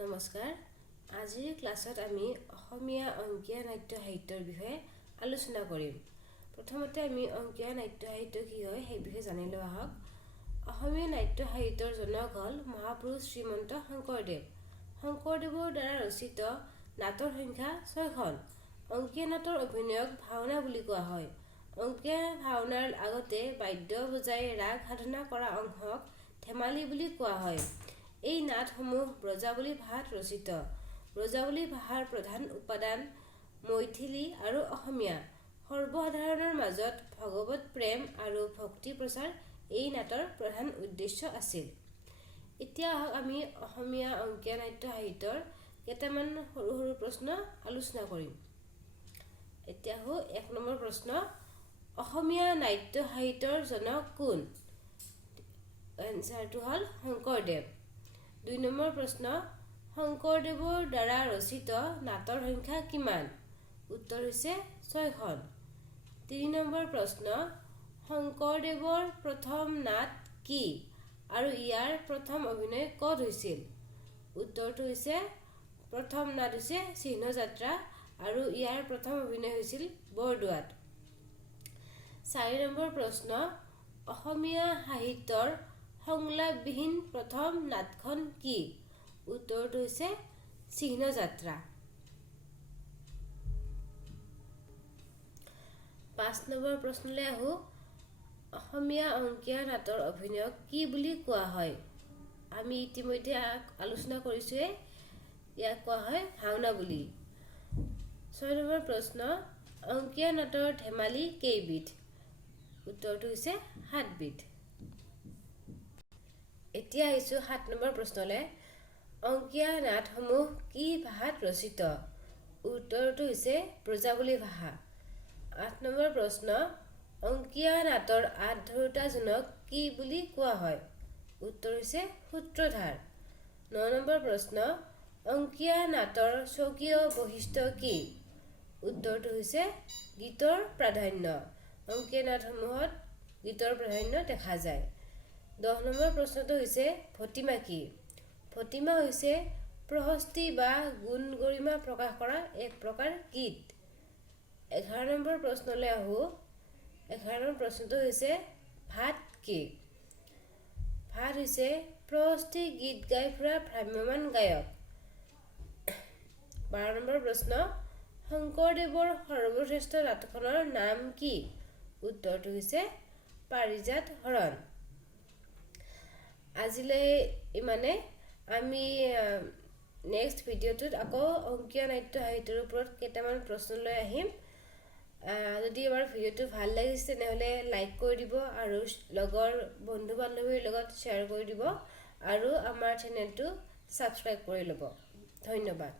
নমস্কাৰ। আজিৰ ক্লাছত আমি অসমীয়া অংকীয়া নাট্য সাহিত্যৰ বিষয়ে আলোচনা কৰিম। প্ৰথমতে আমি অংকীয়া নাট্য সাহিত্য কি হয় সেই বিষয়ে জানি লোৱা হওক। অসমীয়া নাট্য সাহিত্যৰ জনক হ'ল মহাপুৰুষ শ্ৰীমন্ত শংকৰদেৱ। শংকৰদেৱৰ দ্বাৰা ৰচিত নাটৰ সংখ্যা ৬খন। অংকীয়া নাটৰ অভিনয়ক ভাওনা বুলি কোৱা হয়। অংকীয়া ভাওনাৰ আগতে বাদ্য বজাই ৰাগ সাধনা কৰা অংশক ধেমালি বুলি কোৱা হয়। এই নাটসমূহ ব্ৰজাৱলী ভাষাত ৰচিত। ব্ৰজাৱলী ভাষাৰ প্ৰধান উপাদান মৈথিলী আৰু অসমীয়া। সৰ্বসাধাৰণৰ মাজত ভগৱত প্ৰেম আৰু ভক্তি প্ৰচাৰ এই নাটৰ প্ৰধান উদ্দেশ্য আছিল। এতিয়া আমি অসমীয়া অংকীয়া নাট্য সাহিত্যৰ কেইটামান সৰু সৰু প্ৰশ্ন আলোচনা কৰিম। এতিয়া ১ নম্বৰ প্ৰশ্ন, অসমীয়া নাট্য সাহিত্যৰ জনক কোন? এনচাৰটো হ'ল শংকৰদেৱ। ২ নম্বৰ প্ৰশ্ন, শংকৰদেৱৰ দ্বাৰা ৰচিত নাটৰ সংখ্যা কিমান? উত্তৰ হৈছে ৬খন। ৩ নম্বৰ প্ৰশ্ন, শংকৰদেৱৰ প্ৰথম নাট কি আৰু ইয়াৰ প্ৰথম অভিনয় ক'ত হৈছিল? উত্তৰটো হৈছে প্ৰথম নাট হৈছে চিহ্নযাত্ৰা আৰু ইয়াৰ প্ৰথম অভিনয় হৈছিল বৰদোৱাত। ৪ নম্বৰ প্ৰশ্ন, অসমীয়া সাহিত্যৰ সংলাপবিহীন প্ৰথম নাটখন কি? উত্তৰটো হৈছে চিহ্নযাত্ৰা। ৫ নম্বৰ প্ৰশ্নলৈ আহোঁ। অসমীয়া অংকীয়া নাটৰ অভিনয়ক কি বুলি কোৱা হয়? আমি ইতিমধ্যে আলোচনা কৰিছোঁৱে, ইয়াক কোৱা হয় ভাওনা বুলি। ৬ নম্বৰ প্ৰশ্ন, অংকীয়া নাটৰ ধেমালি কেইবিধ? উত্তৰটো হৈছে ৭ বিধ। এতিয়া আহিছোঁ ৭ নম্বৰ প্ৰশ্নলৈ। অংকীয়া নাটসমূহ কি ভাষাত ৰচিত? উত্তৰটো হৈছে ব্ৰজাৱলী ভাষা। ৮ নম্বৰ প্ৰশ্ন, অংকীয়া নাটৰ আঁত ধৰোঁতাজনক কি বুলি কোৱা হয়? উত্তৰ হৈছে সূত্ৰধাৰ। ৯ নম্বৰ প্ৰশ্ন, অংকীয়া নাটৰ স্বকীয় বৈশিষ্ট্য কি? উত্তৰটো হৈছে গীতৰ প্ৰাধান্য। অংকীয়া নাটসমূহত গীতৰ প্ৰাধান্য দেখা যায়। ১০ নম্বৰ প্ৰশ্নটো হৈছে ভটিমা কি? ভটিমা হৈছে প্ৰশস্তি বা গুণ গৰিমা প্ৰকাশ কৰা এক প্ৰকাৰ গীত। ১১ নম্বৰ প্ৰশ্নলৈ আহোঁ। ১১ নম্বৰ প্ৰশ্নটো হৈছে ভাট কি? ভাট হৈছে প্ৰশস্তি গীত গাই ফুৰা ভ্ৰাম্যমাণ গায়ক। ১২ নম্বৰ প্ৰশ্ন, শংকৰদেৱৰ সৰ্বশ্ৰেষ্ঠ নাটখনৰ নাম কি? উত্তৰটো হৈছে পাৰিজাত হৰণ। আজিলৈ ইমানে। আমি নেক্সট ভিডিঅ'টোত আকৌ অংকীয়া নাট্য সাহিত্যৰ ওপৰত কেইটামান প্ৰশ্ন লৈ আহিম। যদি আমাৰ ভিডিঅ'টো ভাল লাগিছে তেনেহ'লে লাইক কৰি দিব আৰু লগৰ বন্ধু বান্ধৱীৰ লগত শ্বেয়াৰ কৰি দিব আৰু আমাৰ চেনেলটো ছাবস্ক্ৰাইব কৰি ল'ব। ধন্যবাদ।